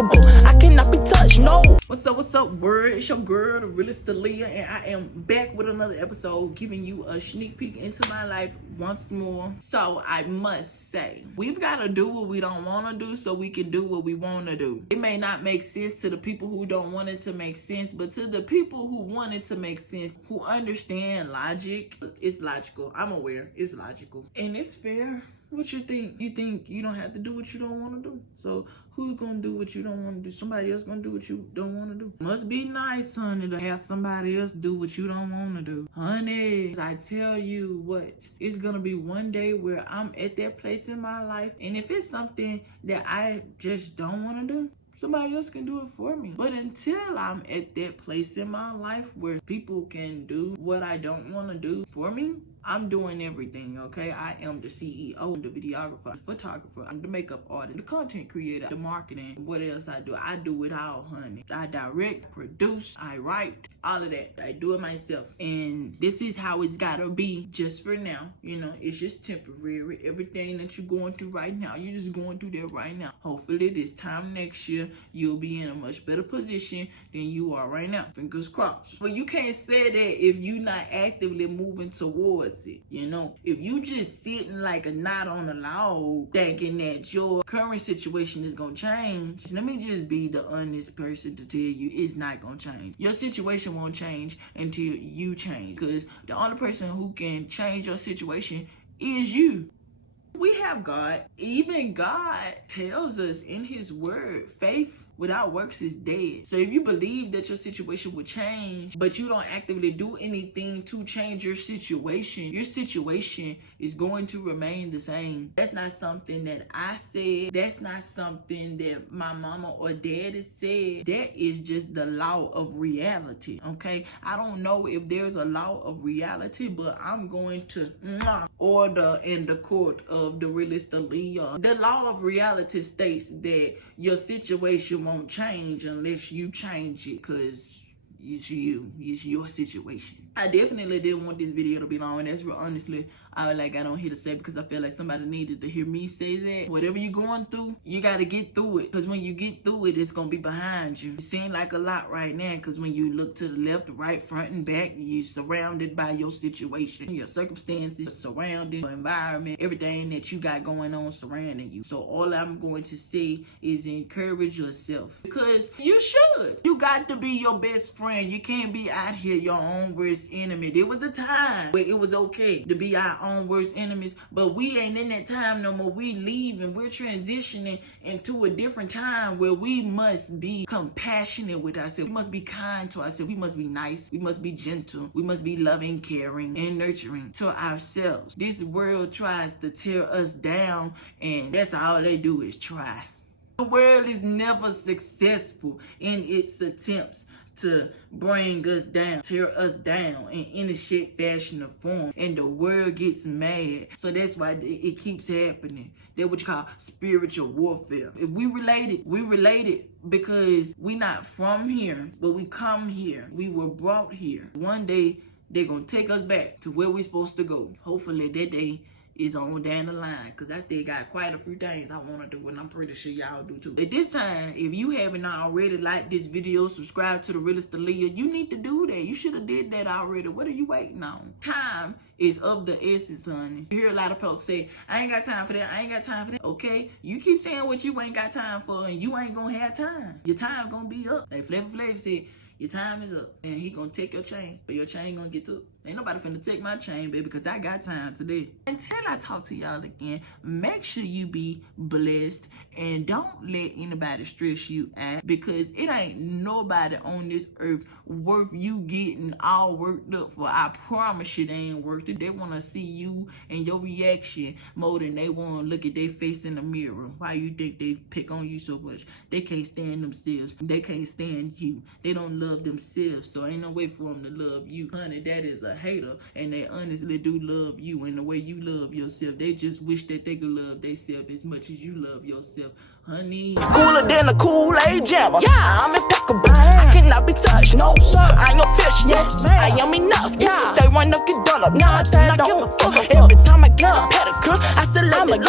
impeccable. I cannot be touched, no. What's up, word? It's your girl, TheRealistAliyah, and I am back with another episode, giving you a sneak peek into my life once more. So I must say, we've got to do what we don't want to do so we can do what we want to do. It may not make sense to the people who don't want it to make sense, but to the people who want it to make sense, who understand logic, it's logical. I'm aware it's logical and it's fair. What you think? You think you don't have to do what you don't want to do? So who's gonna do what you don't want to do? Somebody else gonna do what you don't want to do. Must be nice, honey, to have somebody else do what you don't want to do. Honey, I tell you what, it's gonna be one day where I'm at that place in my life, and if it's something that I just don't want to do, somebody else can do it for me. But until I'm at that place in my life where people can do what I don't want to do for me, I'm doing everything, okay? I am the CEO, the videographer, the photographer, I'm the makeup artist, the content creator, the marketing. What else I do? I do it all, honey. I direct, produce, I write, all of that. I do it myself. And this is how it's gotta be just for now. You know, it's just temporary. Everything that you're going through right now, you're just going through that right now. Hopefully this time next year, you'll be in a much better position than you are right now. Fingers crossed. But you can't say that if you're not actively moving towards it. You know, if you just sitting like a knot on a log thinking that your current situation is gonna change, let me just be the honest person to tell you, it's not gonna change. Your situation won't change until you change, because the only person who can change your situation is you. We have God. Even God tells us in his word, faith without works is dead. So if you believe that your situation will change, but you don't actively do anything to change your situation is going to remain the same. That's not something that I said. That's not something that my mama or daddy said. That is just the law of reality, okay? I don't know if there's a law of reality, but I'm going to order in the court of TheRealistAliyah. The law of reality states that your situation won't change unless you change it, because it's your situation. I definitely didn't want this video to be long, and that's real honestly I don't hear to say, because I feel like somebody needed to hear me say that. Whatever you're going through, you got to get through it, because when you get through it, it's going to be behind you. It seems like a lot right now, because when you look to the left, right, front, and back, you're surrounded by your situation, your circumstances, surrounding your environment, everything that you got going on surrounding you. So all I'm going to say is encourage yourself, because you should. You got to be your best friend. You can't be out here your own worst enemy. There was a time where it was okay to be our own worst enemies, but we ain't in that time no more. We leaving. We're transitioning into a different time where we must be compassionate with ourselves. We must be kind to ourselves. We must be nice. We must be gentle. We must be loving, caring, and nurturing to ourselves. This world tries to tear us down, and that's all they do is try. The world is never successful in its attempts to bring us down, tear us down in any shape, fashion, or form, and the world gets mad. So that's why it keeps happening. That's what you call spiritual warfare. If we related because we not from here, but we come here. We were brought here. One day they're gonna take us back to where we're supposed to go. Hopefully that day is on down the line, because I still got quite a few things I want to do, and I'm pretty sure y'all do too. At this time, if you haven't already liked this video, subscribe to TheRealistAliyah, you need to do that. You should have did that already. What are you waiting on? Time is of the essence, honey. You hear a lot of folks say, I ain't got time for that, I ain't got time for that. Okay, you keep saying what you ain't got time for, and you ain't gonna have time. Your time gonna be up. Like Flavor Flav said, your time is up, and he gonna take your chain, but your chain gonna get took. Ain't nobody finna take my chain, baby, because I got time today. Until I talk to y'all again, make sure you be blessed, and don't let anybody stress you out, because it ain't nobody on this earth worth you getting all worked up for. I promise you they ain't worth it. They want to see you and your reaction more than they want to look at their face in the mirror. Why you think they pick on you so much? They can't stand themselves. They can't stand you. They don't love themselves, so ain't no way for them to love you. Honey, that is a hater, and they honestly do love you in the way you love yourself. They just wish that they could love themselves as much as you love yourself, honey. Cooler than a Kool-Aid jammer. Yeah, I'm impeccable. I cannot be touched. No, sir. I am official. Yes, I am enough. Yeah, they run up, get done up. Nah, I don't give a fuck. Every time I get a pedicure, I still let it